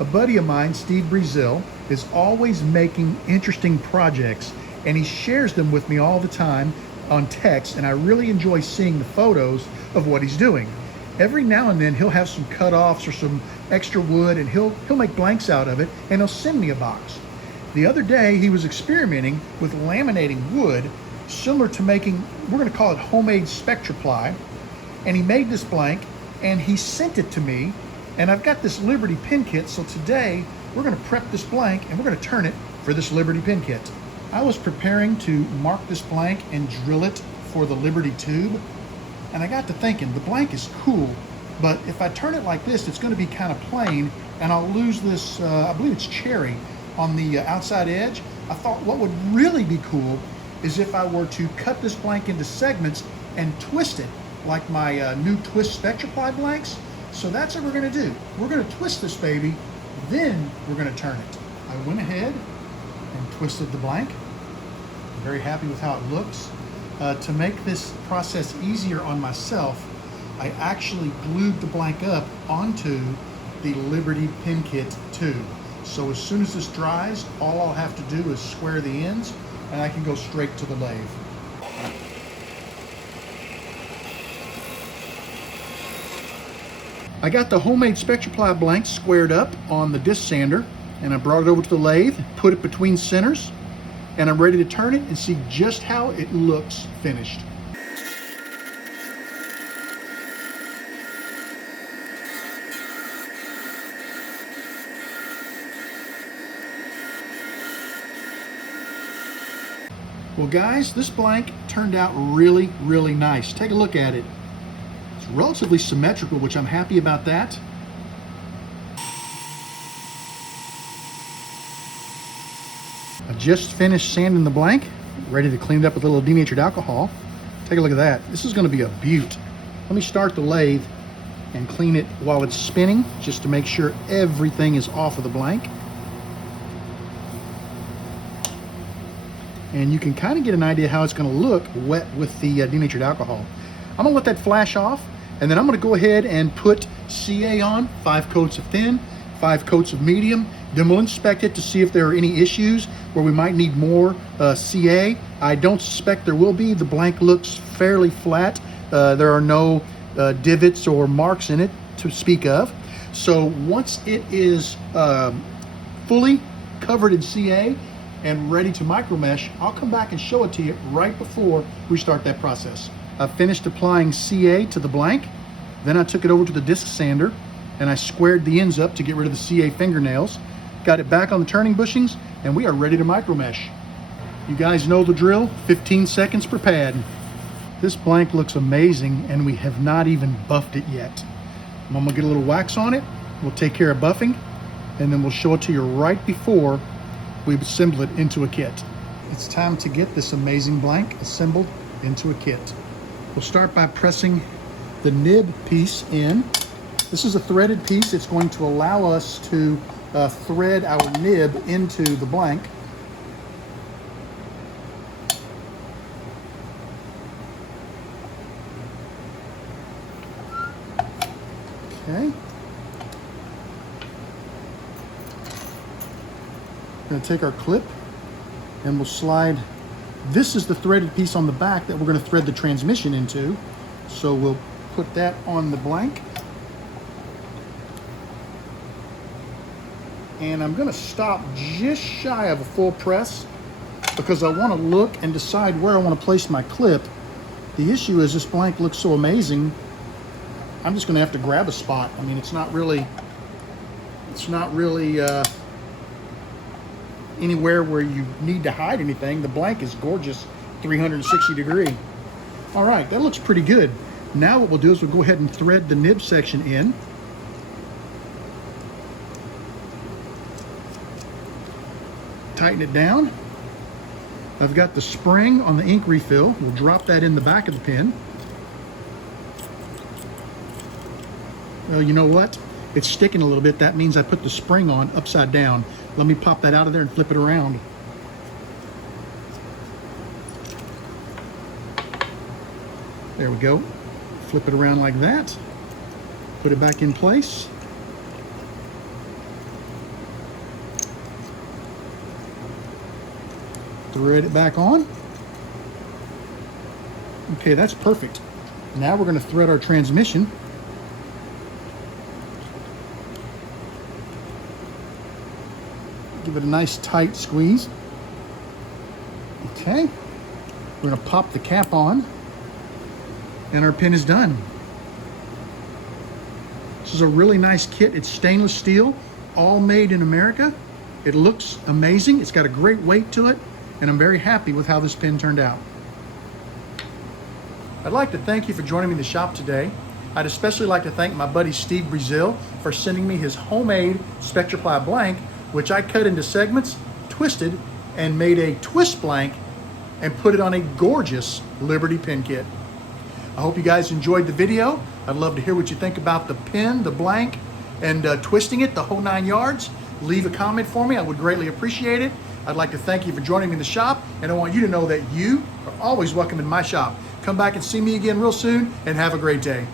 A buddy of mine, Steve Brazil, is always making interesting projects, and he shares them with me all the time on text, and I really enjoy seeing the photos of what he's doing. Every now and then he'll have some cut-offs or some extra wood, and he'll make blanks out of it, and he'll send me a box. The other day he was experimenting with laminating wood similar to making, we're going to call it homemade SpectraPly, and he made this blank and he sent it to me. And I've got this Liberty pin kit, so today we're going to prep this blank and we're going to turn it for this Liberty pin kit. I was preparing to mark this blank and drill it for the Liberty tube, and I got to thinking, the blank is cool, but if I turn it like this, it's going to be kind of plain, and I'll lose this, I believe it's cherry, on the outside edge. I thought what would really be cool is if I were to cut this blank into segments and twist it like my new Twist SpectraPly blanks. So that's what we're going to do. We're going to twist this baby, then we're going to turn it. I went ahead and twisted the blank. I'm very happy with how it looks. To make this process easier on myself, I actually glued the blank up onto the Liberty pin kit tube. So as soon as this dries, all I'll have to do is square the ends and I can go straight to the lathe. I got the homemade SpectraPly blank squared up on the disc sander, and I brought it over to the lathe, put it between centers, and I'm ready to turn it and see just how it looks finished. Well guys, this blank turned out really, really nice. Take a look at it. It's relatively symmetrical, which I'm happy about that. I just finished sanding the blank, ready to clean it up with a little denatured alcohol. Take a look at that. This is going to be a beaut. Let me start the lathe and clean it while it's spinning, just to make sure everything is off of the blank. And you can kind of get an idea how it's going to look wet with the denatured alcohol. I'm going to let that flash off, and then I'm going to go ahead and put CA on, 5 coats of thin, 5 coats of medium. Then we'll inspect it to see if there are any issues where we might need more CA. I don't suspect there will be. The blank looks fairly flat. There are no divots or marks in it to speak of. So once it is fully covered in CA and ready to micromesh, I'll come back and show it to you right before we start that process. I finished applying CA to the blank, then I took it over to the disc sander and I squared the ends up to get rid of the CA fingernails, got it back on the turning bushings, and we are ready to micromesh. You guys know the drill, 15 seconds per pad. This blank looks amazing and we have not even buffed it yet. I'm gonna get a little wax on it, we'll take care of buffing, and then we'll show it to you right before we assemble it into a kit. It's time to get this amazing blank assembled into a kit. We'll start by pressing the nib piece in. This is a threaded piece. It's going to allow us to thread our nib into the blank. Okay. Going to take our clip and we'll slide. This is the threaded piece on the back that we're going to thread the transmission into. So we'll put that on the blank. And I'm going to stop just shy of a full press because I want to look and decide where I want to place my clip. The issue is this blank looks so amazing, I'm just going to have to grab a spot. I mean, it's not really anywhere where you need to hide anything. The blank is gorgeous, 360 degree. All right, that looks pretty good. Now what we'll do is we'll go ahead and thread the nib section in. Tighten it down. I've got the spring on the ink refill. We'll drop that in the back of the pin. Well, you know what? It's sticking a little bit. That means I put the spring on upside down. Let me pop that out of there and flip it around. There we go. Flip it around like that. Put it back in place. thread it back on. Okay, that's perfect. Now we're going to thread our transmission. Give it a nice tight squeeze. Okay, we're going to pop the cap on, and our pin is done. This is a really nice kit. It's stainless steel, all made in America. It looks amazing. It's got a great weight to it, and I'm very happy with how this pin turned out. I'd like to thank you for joining me in the shop today. I'd especially like to thank my buddy Steve Brazil for sending me his homemade SpectraPly blank, which I cut into segments, twisted, and made a twist blank and put it on a gorgeous Liberty pin kit. I hope you guys enjoyed the video. I'd love to hear what you think about the pin, the blank, and twisting it, the whole 9 yards. Leave a comment for me. I would greatly appreciate it. I'd like to thank you for joining me in the shop, and I want you to know that you are always welcome in my shop. Come back and see me again real soon, and have a great day.